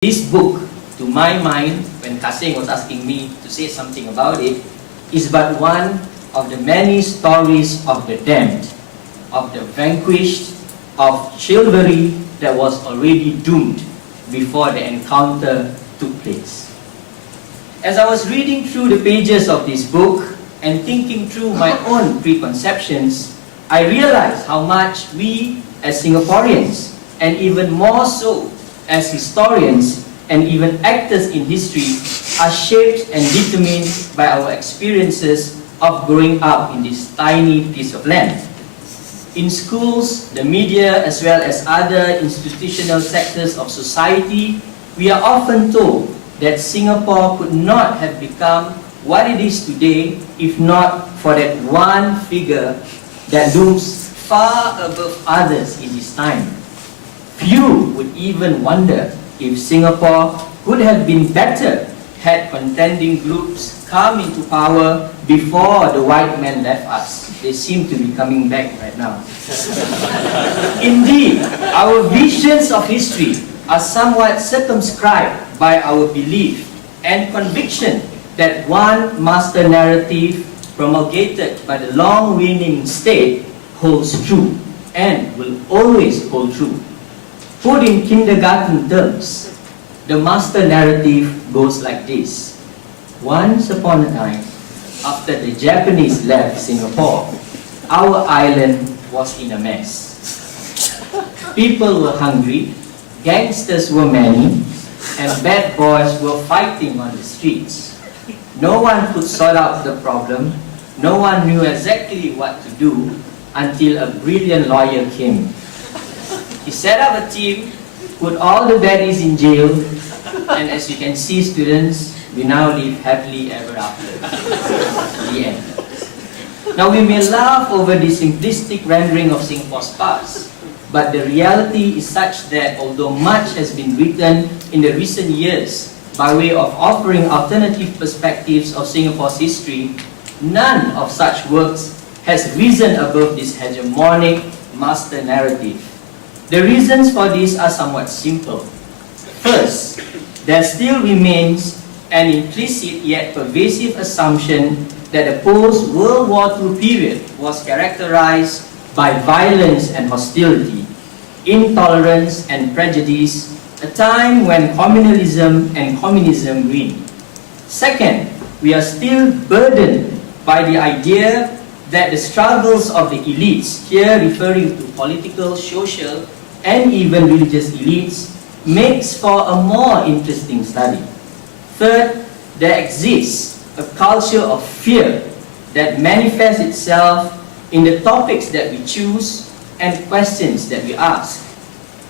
This book, to my mind, when Kaseng was asking me to say something about it, is but one of the many stories of the damned, of the vanquished, of chivalry that was already doomed before the encounter took place. As I was reading through the pages of this book and thinking through my own preconceptions, I realized how much we as Singaporeans, and even more so as historians and even actors in history, are shaped and determined by our experiences of growing up in this tiny piece of land. In schools, the media, as well as other institutional sectors of society, we are often told that Singapore could not have become what it is today if not for that one figure that looms far above others in his time. Few would even wonder if Singapore could have been better had contending groups come into power before the white man left us. They seem to be coming back right now. Indeed, our visions of history are somewhat circumscribed by our belief and conviction that one master narrative promulgated by the long-reigning state holds true and will always hold true. Put in kindergarten terms, the master narrative goes like this. Once upon a time, after the Japanese left Singapore, our island was in a mess. People were hungry, gangsters were many, and bad boys were fighting on the streets. No one could sort out the problem. No one knew exactly what to do until a brilliant lawyer came. He set up a team, put all the baddies in jail, and as you can see, students, we now live happily ever after. The end. Now we may laugh over the simplistic rendering of Singapore's past, but the reality is such that although much has been written in the recent years by way of offering alternative perspectives of Singapore's history, none of such works has risen above this hegemonic master narrative. The reasons for this are somewhat simple. First, there still remains an implicit yet pervasive assumption that the post-World War II period was characterized by violence and hostility, intolerance and prejudice, a time when communalism and communism reigned. Second, we are still burdened by the idea that the struggles of the elites, here referring to political, social, and even religious elites, makes for a more interesting study. Third, there exists a culture of fear that manifests itself in the topics that we choose and questions that we ask.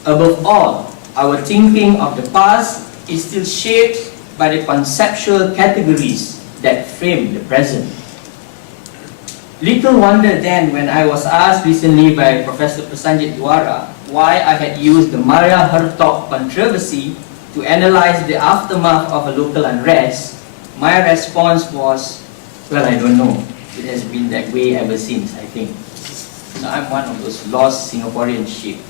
Above all, our thinking of the past is still shaped by the conceptual categories that frame the present. Little wonder then when I was asked recently by Professor Prasanjit Dwara why I had used the Maria Hertog controversy to analyze the aftermath of a local unrest. My response was, well, I don't know. It has been that way ever since, I think. So I'm one of those lost Singaporean sheep.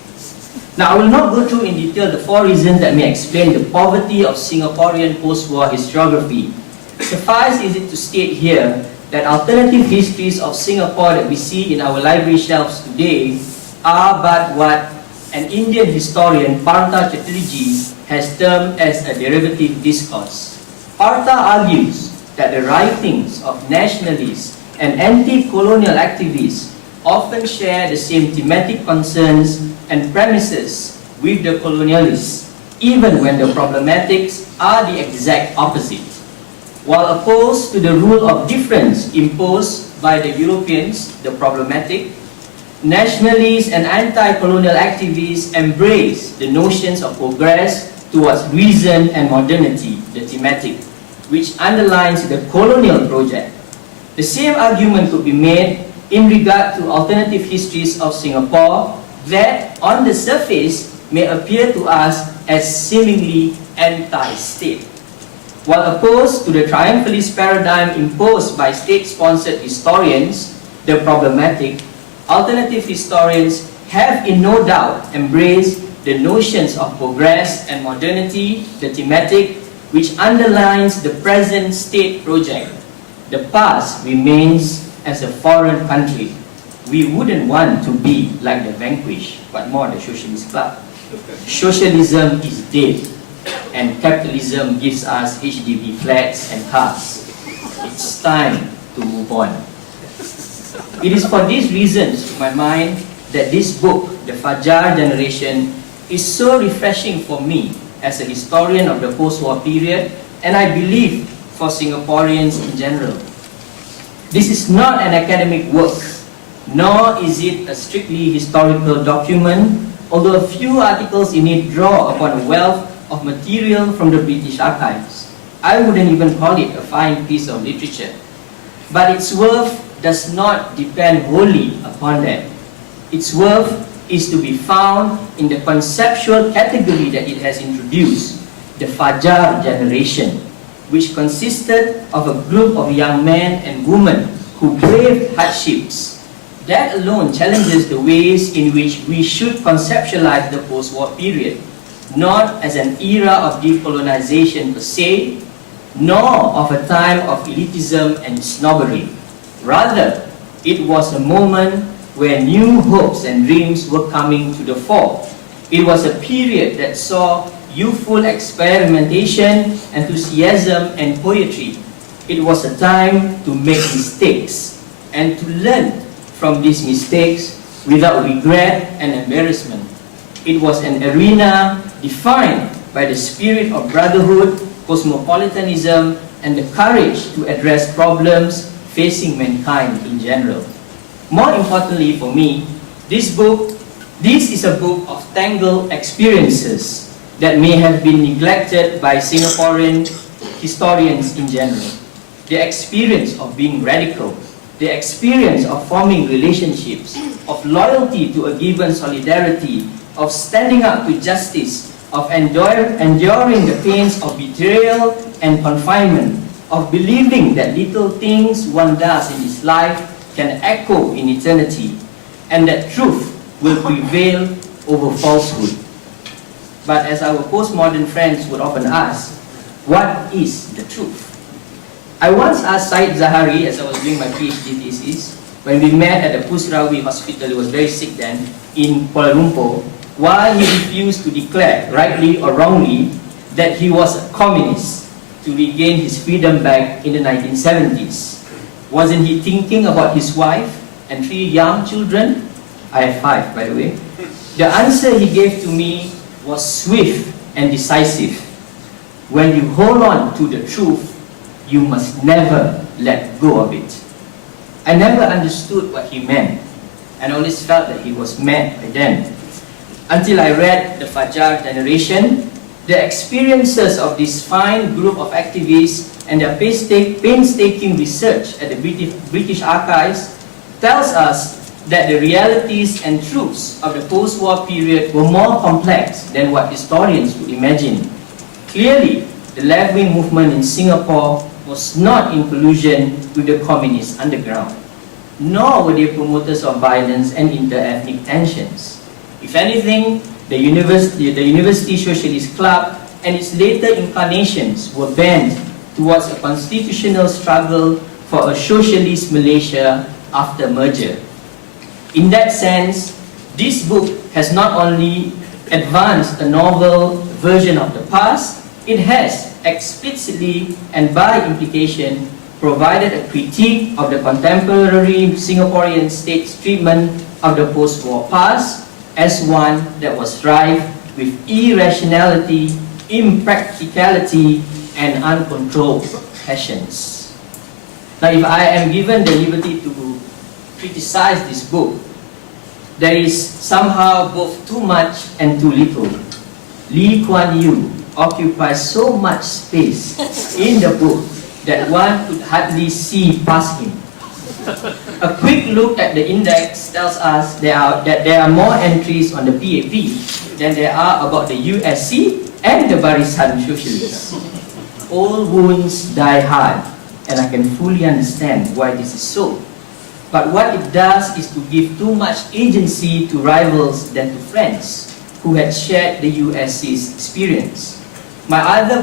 Now, I will not go through in detail the four reasons that may explain the poverty of Singaporean post-war historiography. Suffice is it to state here that alternative histories of Singapore that we see in our library shelves today are but what an Indian historian, Partha Chatterjee, has termed as a derivative discourse. Partha argues that the writings of nationalists and anti-colonial activists often share the same thematic concerns and premises with the colonialists, even when the problematics are the exact opposite. While opposed to the rule of difference imposed by the Europeans, the problematic, nationalists and anti-colonial activists embrace the notions of progress towards reason and modernity, the thematic, which underlines the colonial project. The same argument could be made in regard to alternative histories of Singapore that, on the surface, may appear to us as seemingly anti-state. While opposed to the triumphalist paradigm imposed by state-sponsored historians, the problematic, alternative historians have in no doubt embraced the notions of progress and modernity, the thematic which underlines the present state project. The past remains as a foreign country. We wouldn't want to be like the vanquished, but more the socialist club. Socialism is dead, and capitalism gives us HDB flats and cars. It's time to move on. It is for these reasons, to my mind, that this book, The Fajar Generation, is so refreshing for me as a historian of the post-war period, and I believe for Singaporeans in general. This is not an academic work, nor is it a strictly historical document, although a few articles in it draw upon a wealth of material from the British archives. I wouldn't even call it a fine piece of literature. But its worth does not depend wholly upon that. Its worth is to be found in the conceptual category that it has introduced, the Fajar Generation, which consisted of a group of young men and women who braved hardships. That alone challenges the ways in which we should conceptualize the post-war period, not as an era of decolonization per se, nor of a time of elitism and snobbery. Rather, it was a moment where new hopes and dreams were coming to the fore. It was a period that saw youthful experimentation, enthusiasm, and poetry. It was a time to make mistakes and to learn from these mistakes without regret and embarrassment. It was an arena defined by the spirit of brotherhood, cosmopolitanism, and the courage to address problems facing mankind in general. More importantly for me, this is a book of tangled experiences that may have been neglected by Singaporean historians in general. The experience of being radical, the experience of forming relationships, of loyalty to a given solidarity, of standing up to justice, of enduring the pains of betrayal and confinement, of believing that little things one does in this life can echo in eternity, and that truth will prevail over falsehood. But as our postmodern friends would often ask, what is the truth? I once asked Said Zahari, as I was doing my PhD thesis, when we met at the Pusrawi Hospital, he was very sick then, in Kuala Lumpur, why he refused to declare, rightly or wrongly, that he was a communist to regain his freedom back in the 1970s. Wasn't he thinking about his wife and 3 young children? I have 5, by the way. The answer he gave to me was swift and decisive. When you hold on to the truth, you must never let go of it. I never understood what he meant, and always felt that he was mad by then. Until I read The Fajar Generation, the experiences of this fine group of activists and their painstaking research at the British archives tells us that the realities and truths of the post-war period were more complex than what historians would imagine. Clearly, the left-wing movement in Singapore was not in collusion with the communist underground, nor were they promoters of violence and inter-ethnic tensions. If anything, the University Socialist Club and its later incarnations were bent towards a constitutional struggle for a socialist Malaysia after merger. In that sense, this book has not only advanced a novel version of the past, it has explicitly and by implication provided a critique of the contemporary Singaporean state's treatment of the post-war past as one that was rife with irrationality, impracticality, and uncontrolled passions. Now, if I am given the liberty to criticize this book, there is somehow both too much and too little. Lee Kuan Yew occupies so much space in the book that one could hardly see past him. A quick look at the index tells us that there are more entries on the PAP than there are about the USC and the Barisan Socialists. All wounds die hard, and I can fully understand why this is so. But what it does is to give too much agency to rivals than to friends. who had shared the USC's experience. My other